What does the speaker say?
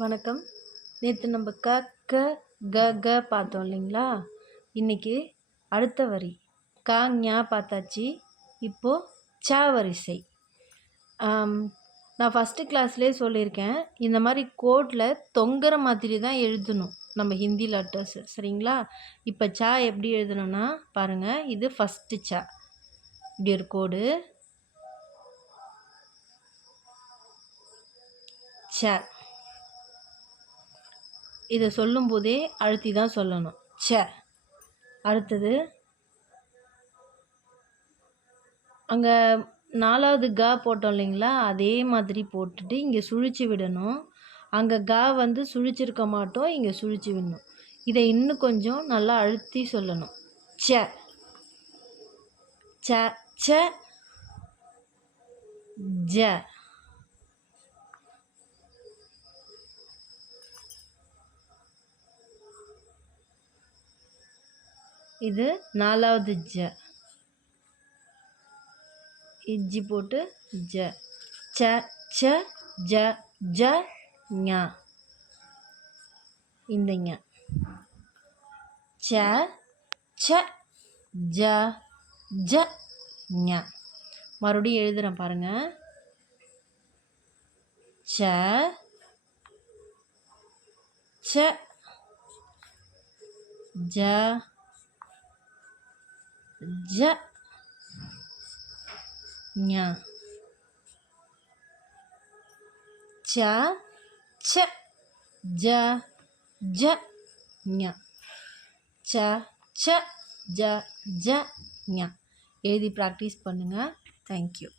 வணக்கம். நேற்று நம்ம க க க க பார்த்தோம் இல்லைங்களா? இன்றைக்கி அடுத்த வரி கா ஞா பார்த்தாச்சு. இப்போது ச வரிசை. நான் ஃபஸ்ட்டு கிளாஸ்லேயே சொல்லியிருக்கேன், இந்த மாதிரி கோட்டில் தொங்குற மாதிரி தான் எழுதணும் நம்ம ஹிந்தி லெட்டர்ஸ், சரிங்களா? இப்போ ச எப்படி எழுதணும்னா பாருங்கள், இது ஃபஸ்ட்டு ச, இப்படி ஒரு கோடு, ச. இதை சொல்லும்போதே அழுத்தி தான் சொல்லணும், ச. அடுத்தது அங்கே 4வது க போட்டோம் இல்லைங்களா, அதே மாதிரி போட்டுட்டு இங்கே சுழிச்சு விடணும். அங்கே க வந்து சுழிச்சிருக்க மாட்டோம், இங்கே சுழிச்சு விடணும். இதை இன்னும் கொஞ்சம் நல்லா அழுத்தி சொல்லணும், ச ச ச ஜ. இது 4வது ஜ, இஜ்ஜி போட்டு ஜ. ச ச ஜ ஜ ஞ, இந்த ஞ. ச ச ஜ ஜ ஞ. மறுபடியும் எழுதுகிறேன் பாருங்கள். ச ச ஜ ஜ ஞ. ச ச ஜ ஜ ஞ. ச ச ஜ ஜ ஞ. எழுதி ப்ராக்டிஸ் பண்ணுங்கள். தேங்க்யூ.